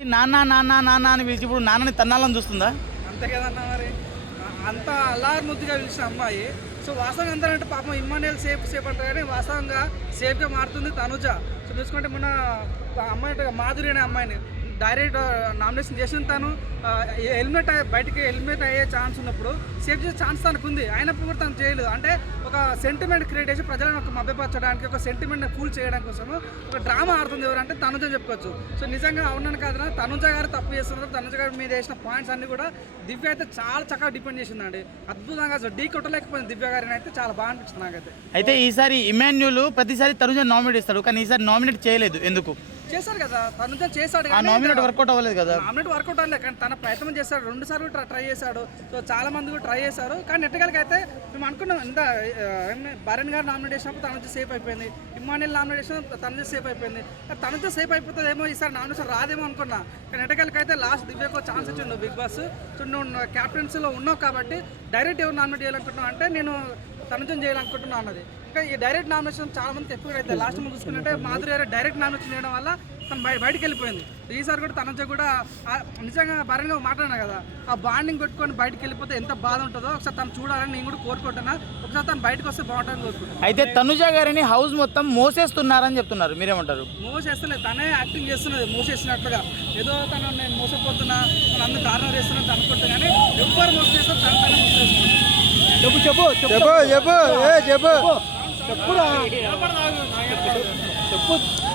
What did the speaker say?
నాన్న నాన్న నాన్న అని పిలిచి ఇప్పుడు నాన్నని తన్నాలని చూస్తుందా? అంతే కదన్నా మరి. అంత అల్లారు ముద్దుగా పిలిచిన అమ్మాయి. సో వాస్తవంగా అంటారంటే పాపం ఇమ్మానుయల్ సేఫ్ సేఫ్ అంటారు కానీ వాస్తవంగా సేఫ్గా మారుతుంది తనుజ. సో చూసుకుంటే మొన్న అమ్మాయి మాధురి అనే అమ్మాయిని. డైరెక్ట్ నామినేషన్ చేసిన తను హెల్మెట్ బయటికి హెల్మెట్ అయ్యే ఛాన్స్ ఉన్నప్పుడు సేఫ్ చేసే ఛాన్స్ తనకు ఉంది అయినప్పుడు కూడా తను చేయలేదు. అంటే ఒక సెంటిమెంట్ క్రియేట్ చేసి ప్రజలను ఒక మభ్యపరచడానికి ఒక సెంటిమెంట్ ఫూల్ చేయడం కోసము ఒక డ్రామా ఆడుతుంది ఎవరంటే తనుజ చెప్పుకోవచ్చు. సో నిజంగా అవునని కాదు తనుజ గారు తప్పు చేస్తున్నారు. తనుజ గారు మీద వేసిన పాయింట్స్ అన్ని కూడా దివ్య అయితే చాలా చక్కగా డిపెండ్ చేసిందండి. అద్భుతంగా అసలు ఢీ కొట్టలేకపోయింది దివ్య గారిని అయితే చాలా బాగా అనిపించింది నాకైతే. అయితే ఈసారి ఇమాన్యుల్ ప్రతిసారి తనుజ నామినేట్ ఇస్తాడు. కానీ ఈసారి నామినేట్ చేయలేదు. ఎందుకు? చేశారు కదా తనుజ చేశాడు ఆ నామినేట్ వర్కౌట్ అవ్వలేదు కదా. నామినేట్ వర్కౌట్ అవ్వలేదు కానీ తన ప్రయత్నం చేశాడు రెండు సార్లు ట్రై చేశాడు. సో చాలా మంది కూడా ట్రై చేశారు. కానీ ఎట్టగలకి అయితే మేము అనుకున్నాం ఇంత భరణ్ గారు నామినేట్ చేసినప్పుడు తనతో సేఫ్ అయిపోయింది ఇమ్మానియల్ నామినేట్ చేసిన తనతో సేఫ్ అయిపోయింది. తనతో సేఫ్ అయిపోతుందేమో ఈసారి నామినేషన్ రాదేమో అనుకున్నా. కానీ ఎట్టగలకి అయితే లాస్ట్ దివ్యకు ఛాన్స్ ఇచ్చిండు బిగ్ బాస్. సో నువ్వు క్యాప్టెన్సీలో ఉన్నావు కాబట్టి డైరెక్ట్ ఎవరు నామినేట్ చేయాలనుకుంటున్నావు అంటే నేను తనజం చేయాలనుకుంటున్నా అన్నది. ఇంకా ఈ డైరెక్ట్ నామినేషన్ చాలా మంది ఎక్కువ అయితే లాస్ట్ ముందు చూసుకుంటే మాధురి గారు డైరెక్ట్ నామినేషన్ చేయడం వల్ల తను బయ బయటకు వెళ్ళిపోయింది. ఈసారి కూడా తనజ కూడా నిజంగా భరణంగా మాట్లాడినా కదా ఆ బాండింగ్ పెట్టుకొని బయటకు వెళ్ళిపోతే ఎంత బాధ ఉంటుందో ఒకసారి తను చూడాలని నేను కూడా కోరుకుంటున్నా. ఒకసారి తను బయటకు వస్తే బాగుంటుందని కోరుకుంటున్నాను అయితే తనుజ గారిని హౌస్ మొత్తం మోసేస్తున్నారని చెప్తున్నారు మీరేమంటారు? మోసేస్తలేదు తనే యాక్టింగ్ చేస్తున్నది మోసేసినట్లుగా. ఏదో తను నేను మోసపోతున్నా తను అందరు కారణం చేస్తున్నట్టు అనుకుంటా కానీ ఎవ్వరు మోసం చేస్తారు తను తనే మోసేస్తుంది. చెప్పు చెప్పు చెప్పు చెప్పు చెప్పు. చెప్పు.